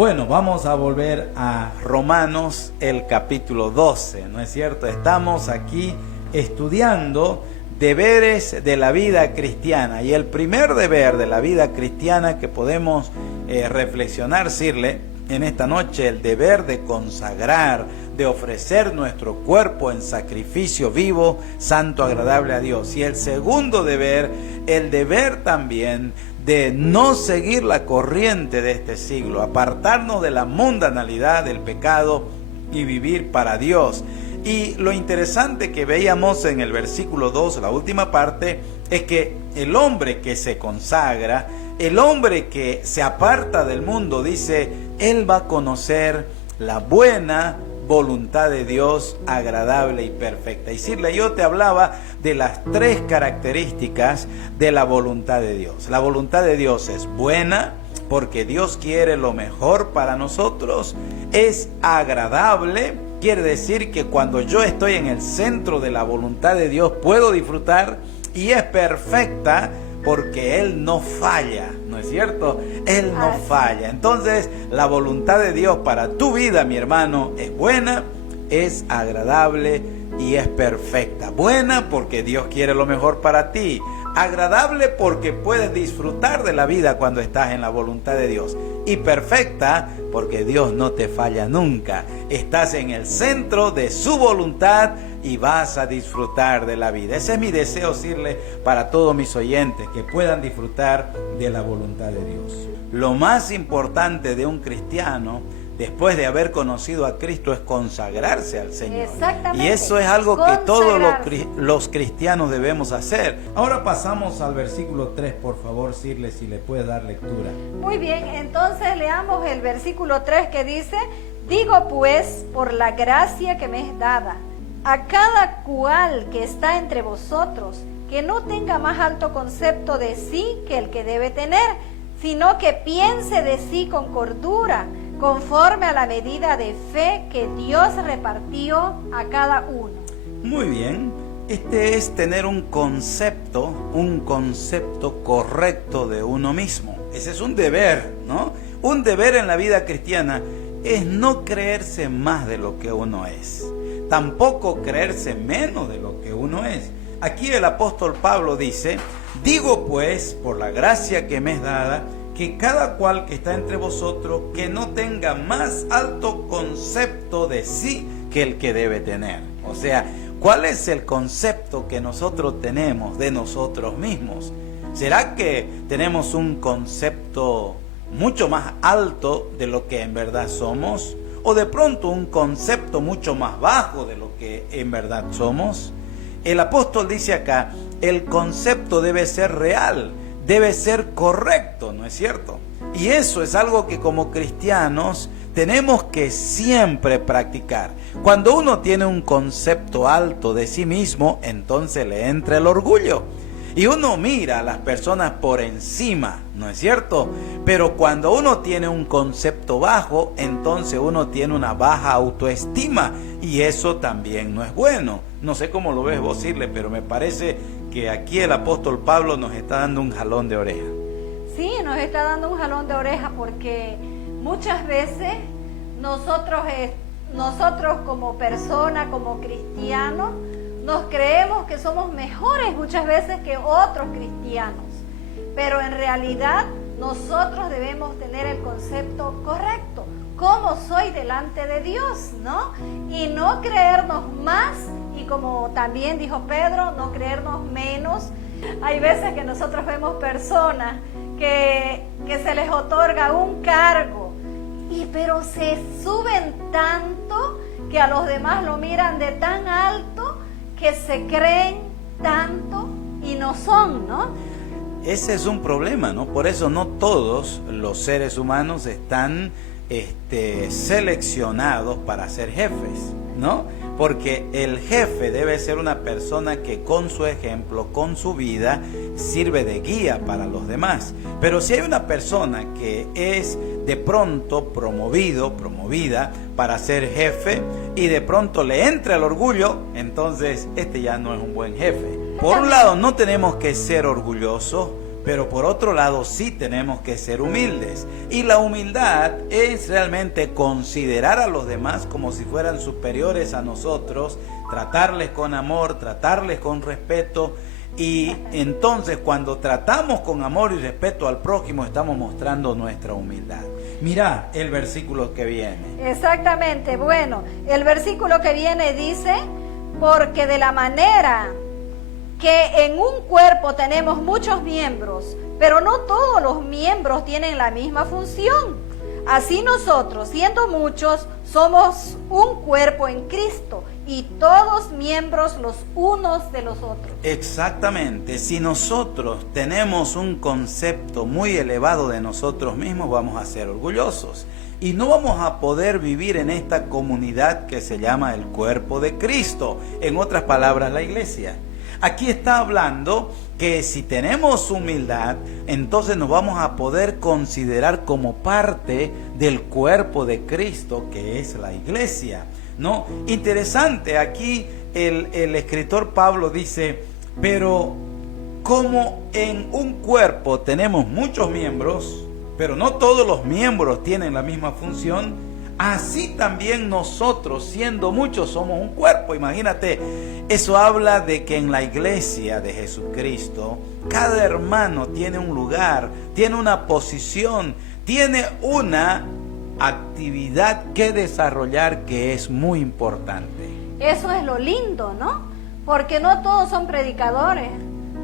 Bueno, vamos a volver a Romanos, el capítulo 12, ¿no es cierto? Estamos aquí estudiando deberes de la vida cristiana, y el primer deber de la vida cristiana que podemos reflexionar, Sirle, en esta noche, el deber de consagrar, de ofrecer nuestro cuerpo en sacrificio vivo, santo, agradable a Dios. Y el segundo deber, el deber también de no seguir la corriente de este siglo, apartarnos de la mundanalidad del pecado y vivir para Dios. Y lo interesante que veíamos en el versículo 2, la última parte, es que el hombre que se consagra, el hombre que se aparta del mundo, dice, él va a conocer la buena voluntad de Dios, agradable y perfecta. Y Sirle, yo te hablaba de las tres características de la voluntad de Dios. La voluntad de Dios es buena, porque Dios quiere lo mejor para nosotros. Es agradable, quiere decir que cuando yo estoy en el centro de la voluntad de Dios puedo disfrutar. Y es perfecta, porque Él no falla, ¿no es cierto? Él no falla. Entonces, la voluntad de Dios para tu vida, mi hermano, es buena, es agradable y es perfecta. Buena porque Dios quiere lo mejor para ti. Agradable porque puedes disfrutar de la vida cuando estás en la voluntad de Dios. Y perfecta porque Dios no te falla nunca. Estás en el centro de su voluntad y vas a disfrutar de la vida. Ese es mi deseo, Sirle, para todos mis oyentes, que puedan disfrutar de la voluntad de Dios. Lo más importante de un cristiano, después de haber conocido a Cristo, es consagrarse al Señor. Exactamente. Y eso es algo que todos los cristianos debemos hacer. Ahora pasamos al versículo 3, por favor, Sirle, si le puedes dar lectura. Muy bien, entonces leamos el versículo 3 que dice: digo pues, por la gracia que me es dada, a cada cual que está entre vosotros, que no tenga más alto concepto de sí que el que debe tener, sino que piense de sí con cordura, conforme a la medida de fe que Dios repartió a cada uno. Muy bien, este es tener un concepto correcto de uno mismo. Ese es un deber, ¿no? Un deber en la vida cristiana es no creerse más de lo que uno es. Tampoco creerse menos de lo que uno es. Aquí el apóstol Pablo dice: digo pues, por la gracia que me es dada, que cada cual que está entre vosotros, que no tenga más alto concepto de sí que el que debe tener. O sea, ¿cuál es el concepto que nosotros tenemos de nosotros mismos? ¿Será que tenemos un concepto mucho más alto de lo que en verdad somos? ¿O de pronto un concepto mucho más bajo de lo que en verdad somos? El apóstol dice acá, el concepto debe ser real, debe ser correcto, ¿no es cierto? Y eso es algo que como cristianos tenemos que siempre practicar. Cuando uno tiene un concepto alto de sí mismo, entonces le entra el orgullo. Y uno mira a las personas por encima, ¿no es cierto? Pero cuando uno tiene un concepto bajo, entonces uno tiene una baja autoestima. Y eso también no es bueno. No sé cómo lo ves vos, Sirle, pero me parece que aquí el apóstol Pablo nos está dando un jalón de oreja. Sí, nos está dando un jalón de oreja porque muchas veces nosotros como persona, como cristianos, nos creemos que somos mejores muchas veces que otros cristianos, pero en realidad nosotros debemos tener el concepto correcto, cómo soy delante de Dios, ¿no? Y no creernos más, y como también dijo Pedro, no creernos menos. Hay veces que nosotros vemos personas que se les otorga un cargo, pero se suben tanto que a los demás lo miran de tan alto que se creen tanto y no son, ¿no? Ese es un problema, ¿no? Por eso no todos los seres humanos están seleccionados para ser jefes, ¿no? Porque el jefe debe ser una persona que con su ejemplo, con su vida, sirve de guía para los demás. Pero si hay una persona que es de pronto promovida para ser jefe y de pronto le entra el orgullo, entonces ya no es un buen jefe. Por un lado, no tenemos que ser orgullosos, pero por otro lado sí tenemos que ser humildes. Y la humildad es realmente considerar a los demás como si fueran superiores a nosotros, tratarles con amor, tratarles con respeto. Y entonces cuando tratamos con amor y respeto al prójimo, estamos mostrando nuestra humildad. Mirá el versículo que viene. Exactamente, bueno, el versículo que viene dice, porque de la manera que en un cuerpo tenemos muchos miembros, pero no todos los miembros tienen la misma función. Así nosotros, siendo muchos, somos un cuerpo en Cristo y todos miembros los unos de los otros. Exactamente, si nosotros tenemos un concepto muy elevado de nosotros mismos, vamos a ser orgullosos y no vamos a poder vivir en esta comunidad que se llama el cuerpo de Cristo, en otras palabras, la iglesia. Aquí está hablando que si tenemos humildad, entonces nos vamos a poder considerar como parte del cuerpo de Cristo, que es la iglesia, ¿no? Interesante, aquí el escritor Pablo dice, pero como en un cuerpo tenemos muchos miembros, pero no todos los miembros tienen la misma función, así también nosotros, siendo muchos, somos un cuerpo. Imagínate, eso habla de que en la iglesia de Jesucristo, cada hermano tiene un lugar, tiene una posición, tiene una actividad que desarrollar que es muy importante. Eso es lo lindo, ¿no? Porque no todos son predicadores,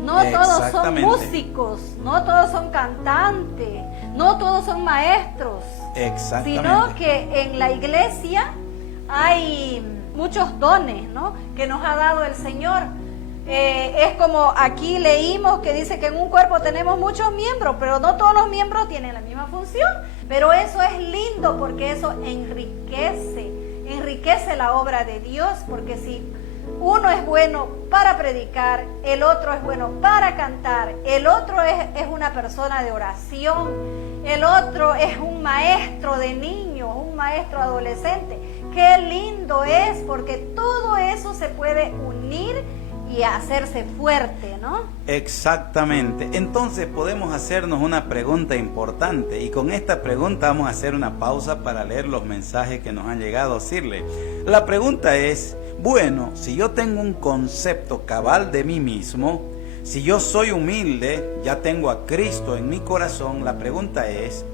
no todos son músicos, no todos son cantantes, no todos son maestros. Exactamente. Sino que en la iglesia hay muchos dones, ¿no?, que nos ha dado el Señor. Es como aquí leímos que dice que en un cuerpo tenemos muchos miembros, pero no todos los miembros tienen la misma función. Pero eso es lindo porque eso enriquece la obra de Dios, porque si uno es bueno para predicar, el otro es bueno para cantar, el otro es una persona de oración, el otro es un maestro de niños, un maestro adolescente. Qué lindo es, porque todo eso se puede unir y hacerse fuerte, ¿no? Exactamente. Entonces podemos hacernos una pregunta importante, y con esta pregunta vamos a hacer una pausa para leer los mensajes que nos han llegado a decirle. La pregunta es, bueno, si yo tengo un concepto cabal de mí mismo, si yo soy humilde, ya tengo a Cristo en mi corazón, la pregunta es,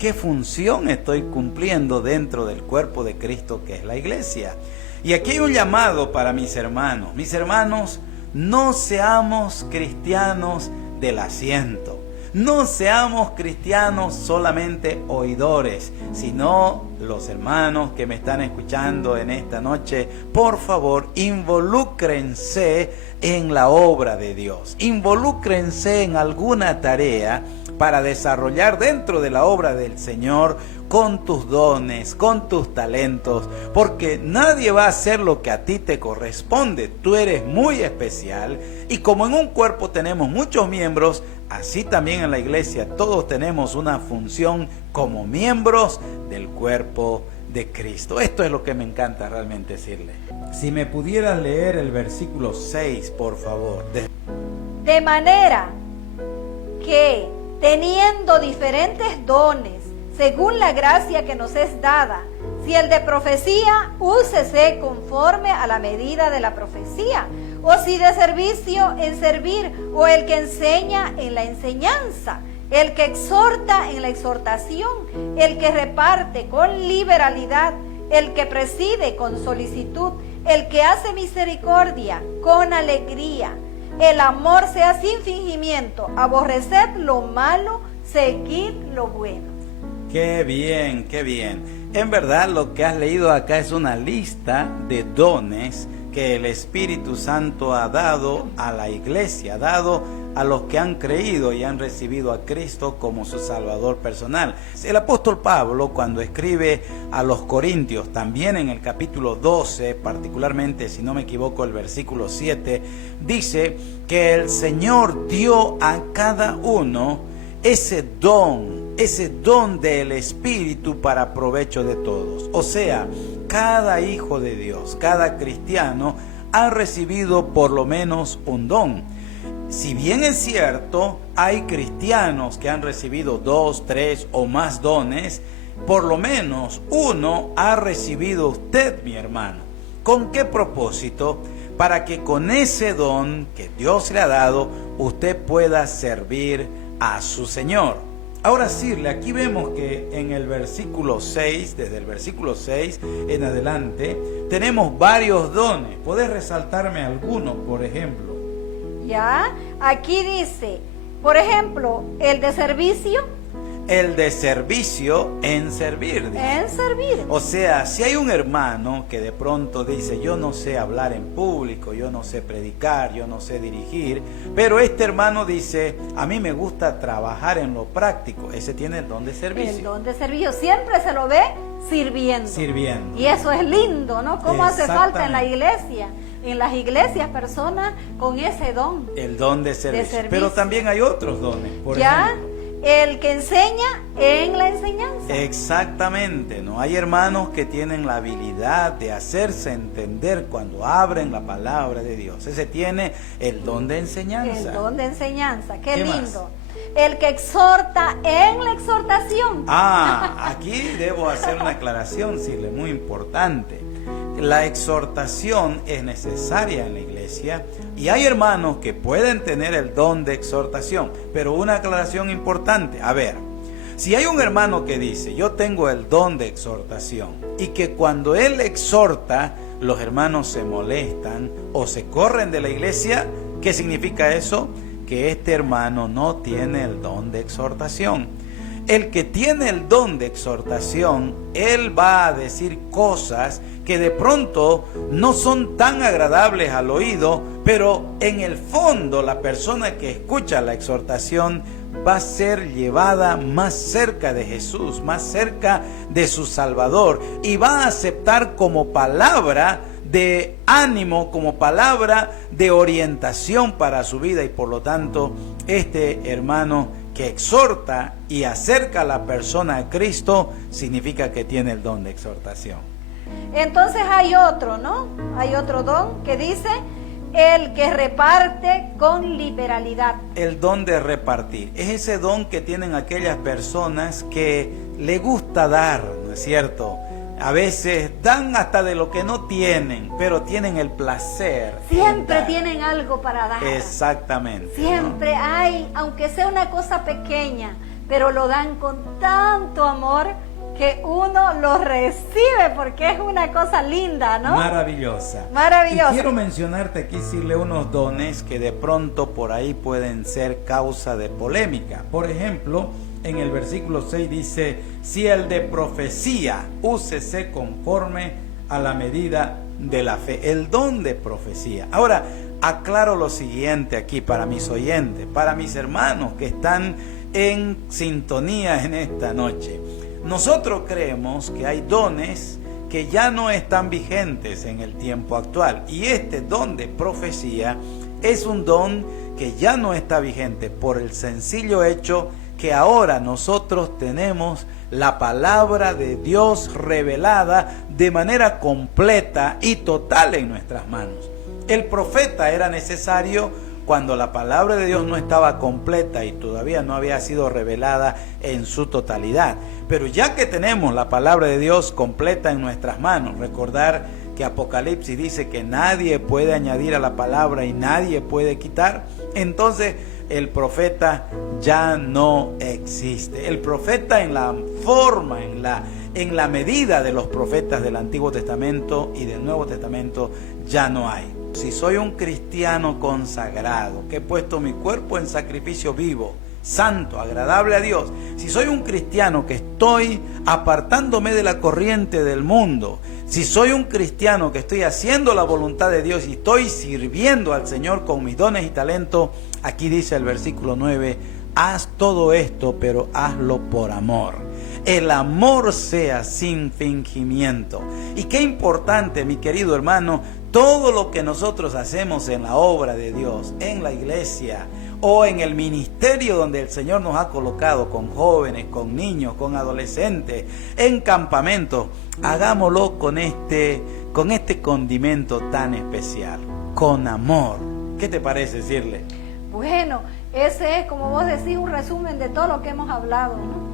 ¿qué función estoy cumpliendo dentro del cuerpo de Cristo que es la iglesia? Y aquí hay un llamado para mis hermanos. Mis hermanos, no seamos cristianos del asiento. No seamos cristianos solamente oidores, sino los hermanos que me están escuchando en esta noche, por favor, involúcrense en la obra de Dios. Involúcrense en alguna tarea para desarrollar dentro de la obra del Señor con tus dones, con tus talentos, porque nadie va a hacer lo que a ti te corresponde. Tú eres muy especial y como en un cuerpo tenemos muchos miembros, así también en la iglesia todos tenemos una función como miembros del cuerpo de Cristo. Esto es lo que me encanta realmente decirle. Si me pudieras leer el versículo 6, por favor. De manera que, teniendo diferentes dones, según la gracia que nos es dada, si el de profecía, úsese conforme a la medida de la profecía, o si de servicio, en servir, o el que enseña en la enseñanza, el que exhorta en la exhortación, el que reparte con liberalidad, el que preside con solicitud, el que hace misericordia con alegría. El amor sea sin fingimiento, aborreced lo malo, seguid lo bueno. Qué bien, qué bien. En verdad lo que has leído acá es una lista de dones que el Espíritu Santo ha dado a la iglesia, ha dado a los que han creído y han recibido a Cristo como su Salvador personal. El apóstol Pablo, cuando escribe a los Corintios, también en el capítulo 12, particularmente, si no me equivoco, el versículo 7, dice que el Señor dio a cada uno ese don del Espíritu para provecho de todos. O sea, cada hijo de Dios, cada cristiano ha recibido por lo menos un don. si bien es cierto, hay cristianos que han recibido 2, 3 o más dones, por lo menos uno ha recibido usted, mi hermano. ¿Con qué propósito? Para que con ese don que Dios le ha dado, usted pueda servir a su Señor. Ahora sí, aquí vemos que en el versículo 6, desde el versículo 6 en adelante, tenemos varios dones. ¿Puedes resaltarme algunos, por ejemplo? Ya, aquí dice, por ejemplo, el de servicio. El de servicio en servir. En servir. O sea, si hay un hermano que de pronto dice, yo no sé hablar en público, yo no sé predicar, yo no sé dirigir, pero este hermano dice, a mí me gusta trabajar en lo práctico, ese tiene el don de servicio. El don de servicio, siempre se lo ve sirviendo. Sirviendo. Y eso es lindo, ¿no? ¿Cómo hace falta en la iglesia? En las iglesias, personas con ese don. El don de servicio. Pero también hay otros dones, por ejemplo. El que enseña en la enseñanza. Exactamente, ¿no? Hay hermanos que tienen la habilidad de hacerse entender cuando abren la palabra de Dios. Ese tiene el don de enseñanza. El don de enseñanza, qué lindo. Más? El que exhorta en la exhortación. Aquí debo hacer una aclaración, Sirle, muy importante. La exhortación es necesaria en la iglesia y hay hermanos que pueden tener el don de exhortación, pero una aclaración importante. A ver, si hay un hermano que dice, yo tengo el don de exhortación y que cuando él exhorta, los hermanos se molestan o se corren de la iglesia, ¿qué significa eso? Que este hermano no tiene el don de exhortación. El que tiene el don de exhortación, él va a decir cosas que de pronto no son tan agradables al oído, pero en el fondo la persona que escucha la exhortación va a ser llevada más cerca de Jesús, más cerca de su Salvador, y va a aceptar como palabra de ánimo, como palabra de orientación para su vida, y por lo tanto este hermano que exhorta y acerca a la persona a Cristo significa que tiene el don de exhortación. Entonces hay otro, ¿no? Hay otro don que dice el que reparte con liberalidad. El don de repartir es ese don que tienen aquellas personas que le gusta dar, ¿no es cierto? A veces dan hasta de lo que no tienen, pero tienen el placer. Siempre tienen algo para dar. Exactamente. Siempre hay, aunque sea una cosa pequeña, pero lo dan con tanto amor que uno lo recibe porque es una cosa linda, ¿no? Maravillosa. Maravillosa. Y quiero mencionarte aquí, Sirle, unos dones que de pronto por ahí pueden ser causa de polémica. Por ejemplo, en el versículo 6 dice, si el de profecía, úsese conforme a la medida de la fe. El don de profecía. Ahora, aclaro lo siguiente aquí para mis oyentes, para mis hermanos que están en sintonía en esta noche. Nosotros creemos que hay dones que ya no están vigentes en el tiempo actual, y este don de profecía es un don que ya no está vigente por el sencillo hecho que ahora nosotros tenemos la palabra de Dios revelada de manera completa y total en nuestras manos. El profeta era necesario cuando la palabra de Dios no estaba completa y todavía no había sido revelada en su totalidad. Pero ya que tenemos la palabra de Dios completa en nuestras manos, recordar que Apocalipsis dice que nadie puede añadir a la palabra y nadie puede quitar, entonces el profeta ya no existe. El profeta en la forma, en la medida de los profetas del Antiguo Testamento y del Nuevo Testamento ya no hay. Si soy un cristiano consagrado, que he puesto mi cuerpo en sacrificio vivo, santo, agradable a Dios, si soy un cristiano que estoy apartándome de la corriente del mundo, si soy un cristiano que estoy haciendo la voluntad de Dios y estoy sirviendo al Señor con mis dones y talentos, aquí dice el versículo 9, haz todo esto, pero hazlo por amor. El amor sea sin fingimiento. Y qué importante, mi querido hermano, todo lo que nosotros hacemos en la obra de Dios, en la iglesia o en el ministerio donde el Señor nos ha colocado, con jóvenes, con niños, con adolescentes, en campamentos, hagámoslo con este condimento tan especial, con amor. ¿Qué te parece, Sirle? Bueno, ese es, como vos decís, un resumen de todo lo que hemos hablado, ¿no?